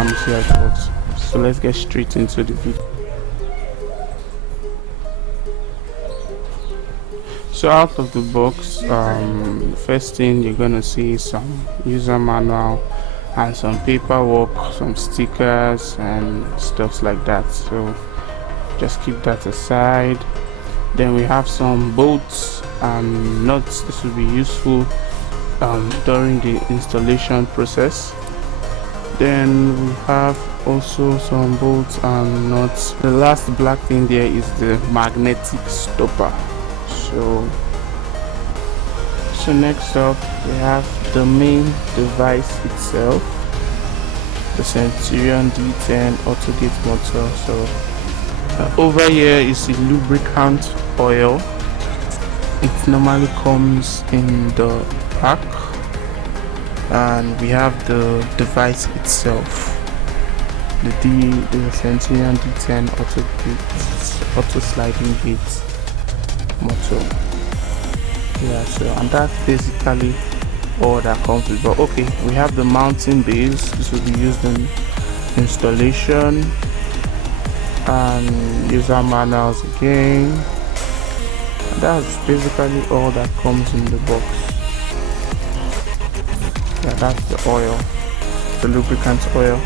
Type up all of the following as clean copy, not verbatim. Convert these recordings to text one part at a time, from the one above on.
and see how it works. So let's get straight into the video. So out of the box, the first thing you're gonna see is some user manual and some paperwork, some stickers and stuff like that. So just keep that aside. Then we have some bolts and nuts. This will be useful during the installation process. Then we have also some bolts and nuts. The last black thing there is the magnetic stopper. So next up we have the main device itself, the Centurion D10 AutoGate motor. So over here is the lubricant oil. It normally comes in the pack, and we have the device itself, the Centurion D10 auto sliding gate motor. Yeah, so and that's basically all that comes with. But okay, we have the mounting base. This will be used in installation and user manuals again. And that's basically all that comes in the box. Yeah, that's the oil, the lubricant oil.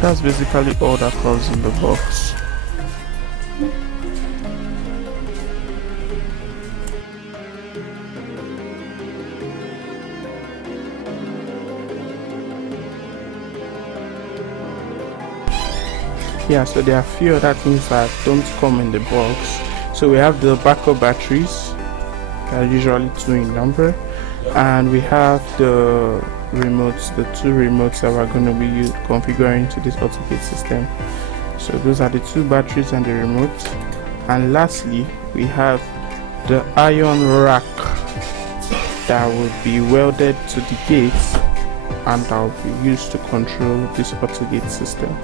That's basically all that comes in the box. Yeah, so there are a few other things that don't come in the box. So we have the backup batteries, they are usually 2 in number, and we have the remotes, the 2 remotes that we're going to be configuring to this AutoGate system. So those are the 2 batteries and the remote. And lastly, we have the iron rack that will be welded to the gates and that will be used to control this AutoGate system.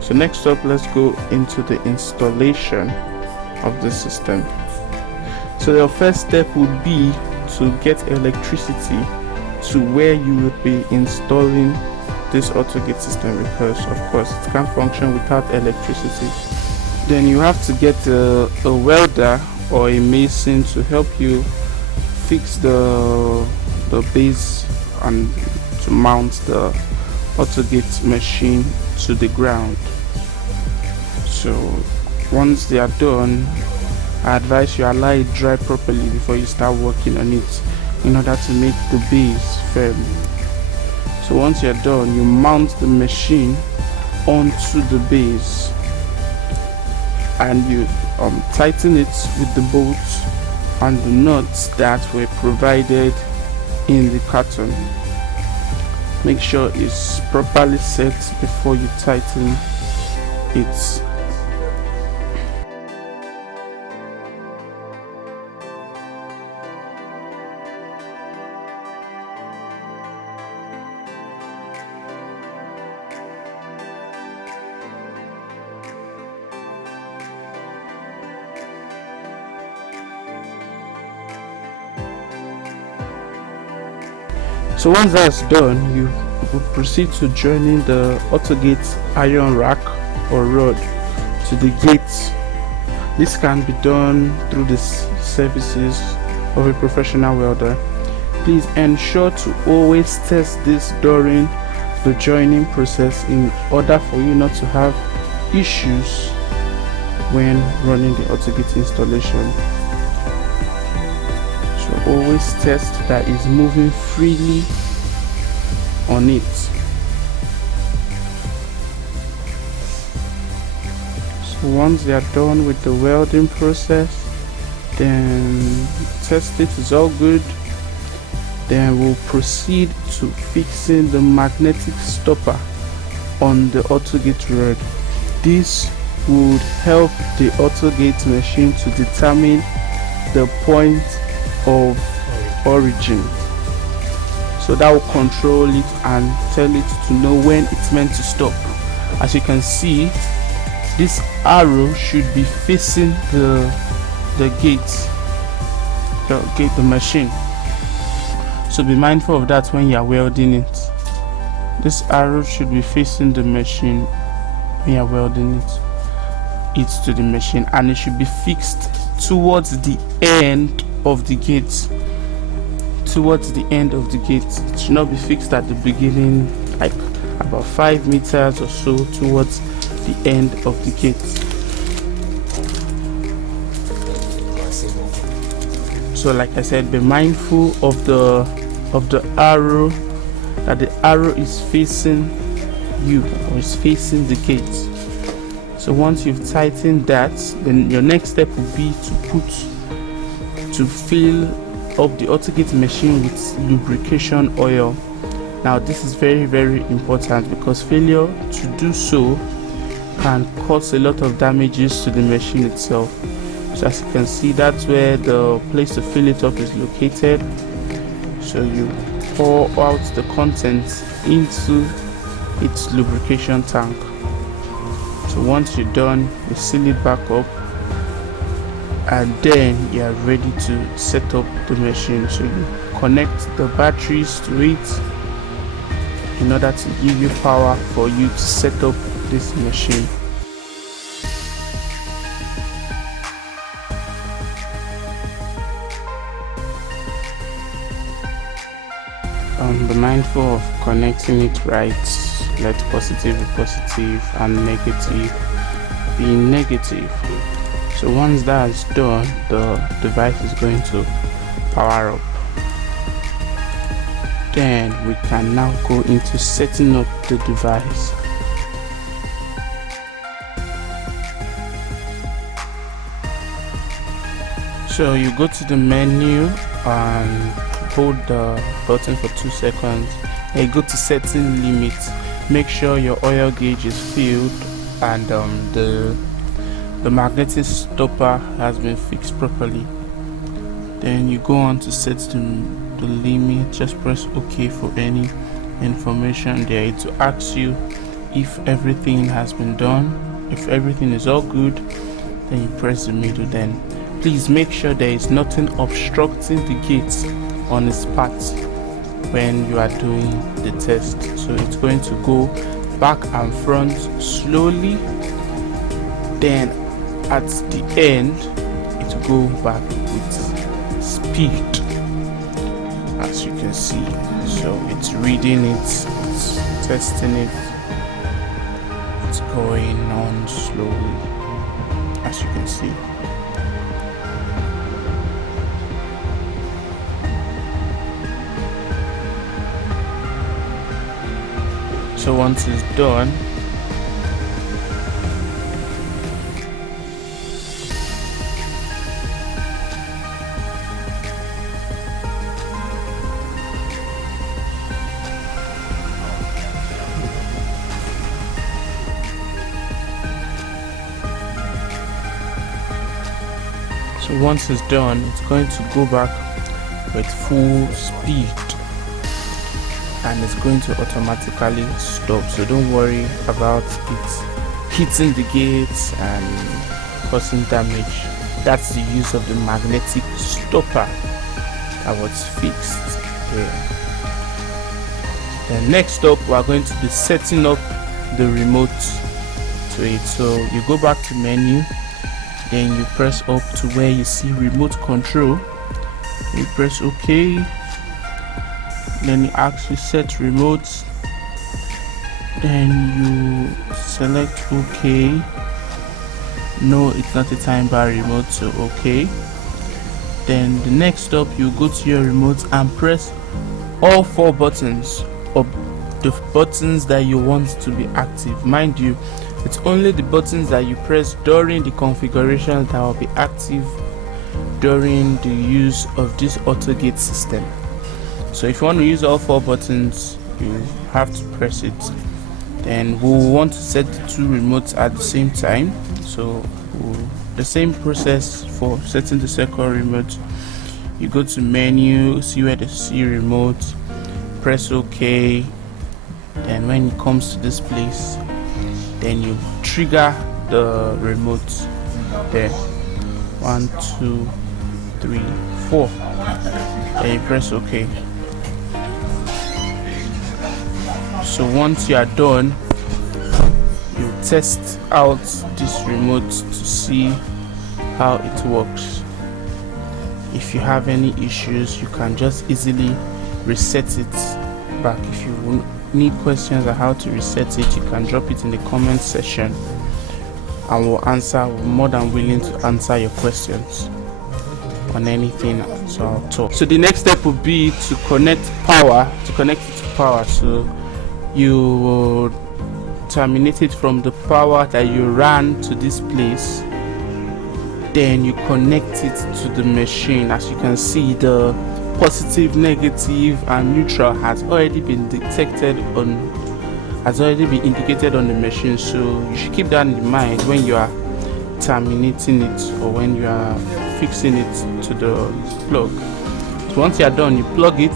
So next up, let's go into the installation of the system. So your first step would be to get electricity to where you would be installing this AutoGate system, because of course it can't function without electricity. Then you have to get a welder or a mason to help you fix the base and to mount the AutoGate machine to the ground. So once they are done, I advise you allow it dry properly before you start working on it, in order to make the base firm. So once you're done, you mount the machine onto the base and you tighten it with the bolts and the nuts that were provided in the carton. Make sure it's properly set before you tighten it. So once that's done, you will proceed to joining the AutoGate iron rack or rod to the gate. This can be done through the services of a professional welder. Please ensure to always test this during the joining process in order for you not to have issues when running the AutoGate installation. Always test that is moving freely on it. So once they are done with the welding process, then test it is all good. Then we'll proceed to fixing the magnetic stopper on the AutoGate rod. This would help the AutoGate machine to determine the point of origin, so that will control it and tell it to know when it's meant to stop. As you can see, this arrow should be facing the gate, the machine. So be mindful of that when you are welding it. This arrow should be facing the machine when you're welding it to the machine, and it should be fixed towards the end of the gate. Towards the end of the gate. It should not be fixed at the beginning, like about 5 meters or so towards the end of the gate. So like I said, be mindful of the arrow, that the arrow is facing you or is facing the gate. So once you've tightened that, then your next step will be to fill up the AutoGate machine with lubrication oil. Now this is very, very important, because failure to do so can cause a lot of damages to the machine itself. So as you can see, that's where the place to fill it up is located. So you pour out the contents into its lubrication tank. So once you're done, you seal it back up, and then you are ready to set up the machine. So you connect the batteries to it in order to give you power for you to set up this machine. Be mindful of connecting it right. Let positive be positive and negative be negative. So once that is done, the device is going to power up. Then we can now go into setting up the device. So you go to the menu and hold the button for 2 seconds, and you go to setting limit. Make sure your oil gauge is filled and the magnetic stopper has been fixed properly. Then you go on to set the limit. Just press OK for any information there. It will ask you if everything has been done. If everything is all good, then you press the middle. Then please make sure there is nothing obstructing the gates on its path when you are doing the test. So it's going to go back and front slowly, then at the end it will go back with speed, as you can see. So it's reading it, it's testing it, it's going on slowly, as you can see. So once it's done, it's going to go back with full speed, and it's going to automatically stop. So don't worry about it hitting the gates and causing damage. That's the use of the magnetic stopper that was fixed here. Then next up, we are going to be setting up the remote to it. So you go back to menu, then you press up to where you see remote control, you press OK, then it asks you set remote, then you select OK. No, it's not a time bar remote, so OK. Then the next step, you go to your remote and press all 4 buttons, or the buttons that you want to be active. Mind you, it's only the buttons that you press during the configuration that will be active during the use of this AutoGate system. So if you want to use all 4 buttons, you have to press it. Then we'll want to set the 2 remotes at the same time. So the same process for setting the second remote. You go to menu, see where the C remote, press OK. Then when it comes to this place, then you trigger the remote there. 1, 2, 3, 4. Then you press OK. So once you are done, you test out this remote to see how it works. If you have any issues, you can just easily reset it back. If you need questions on how to reset it, you can drop it in the comment section and we'll answer. We're more than willing to answer your questions on anything at all. So the next step would be to connect it to power. So you will terminate it from the power that you ran to this place, then you connect it to the machine. As you can see, the positive, negative and neutral has already been indicated on the machine. So you should keep that in mind when you are terminating it or when you are fixing it to the plug. So once you are done, you plug it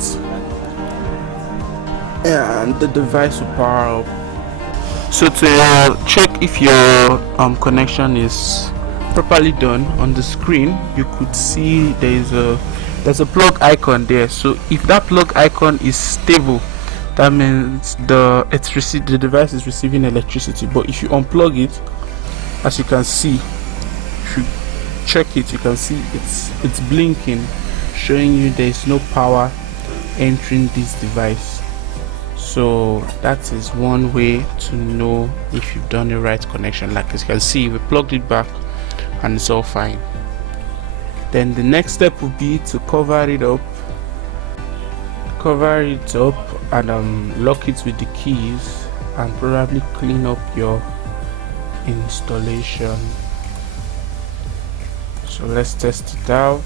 and the device will power up. So to check if your connection is properly done, on the screen you could see there's a plug icon there. So if that plug icon is stable, that means the device is receiving electricity. But if you unplug it, as you can see, if you check it, you can see it's blinking, showing you there is no power entering this device. So that is one way to know if you've done the right connection. Like as you can see, we plugged it back and it's all fine. Then the next step would be to cover it up and lock it with the keys and probably clean up your installation. So let's test it out.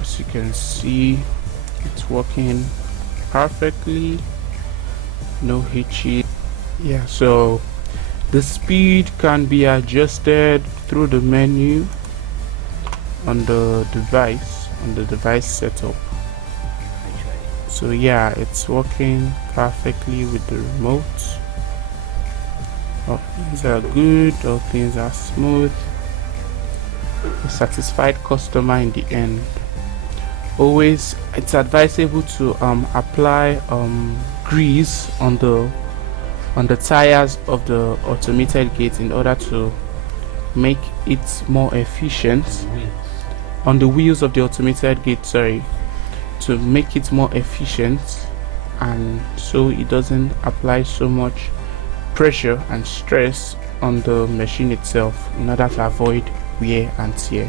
As you can see, it's working perfectly, no hitchy. Yeah, so the speed can be adjusted through the menu on the device setup. So yeah, it's working perfectly with the remote. All things are good, all things are smooth. A satisfied customer in the end. Always, it's advisable to apply grease on the tires of the automated gate in order to make it more efficient. On the wheels of the automated gate, sorry, to make it more efficient, and so it doesn't apply so much pressure and stress on the machine itself, in order to avoid wear and tear.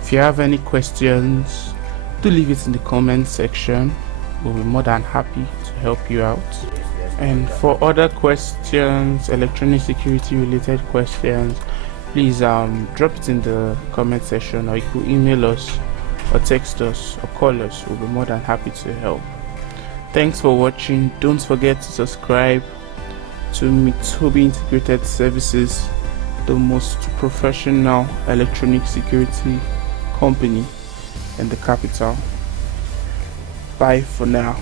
If you have any questions, do leave it in the comment section. We'll be more than happy to help you out. And for other questions, electronic security related questions, please drop it in the comment section, or you could email us or text us or call us. We'll be more than happy to help. Thanks for watching. Don't forget to subscribe to Mitobi Integrated Services, the most professional electronic security company in the capital. Bye for now.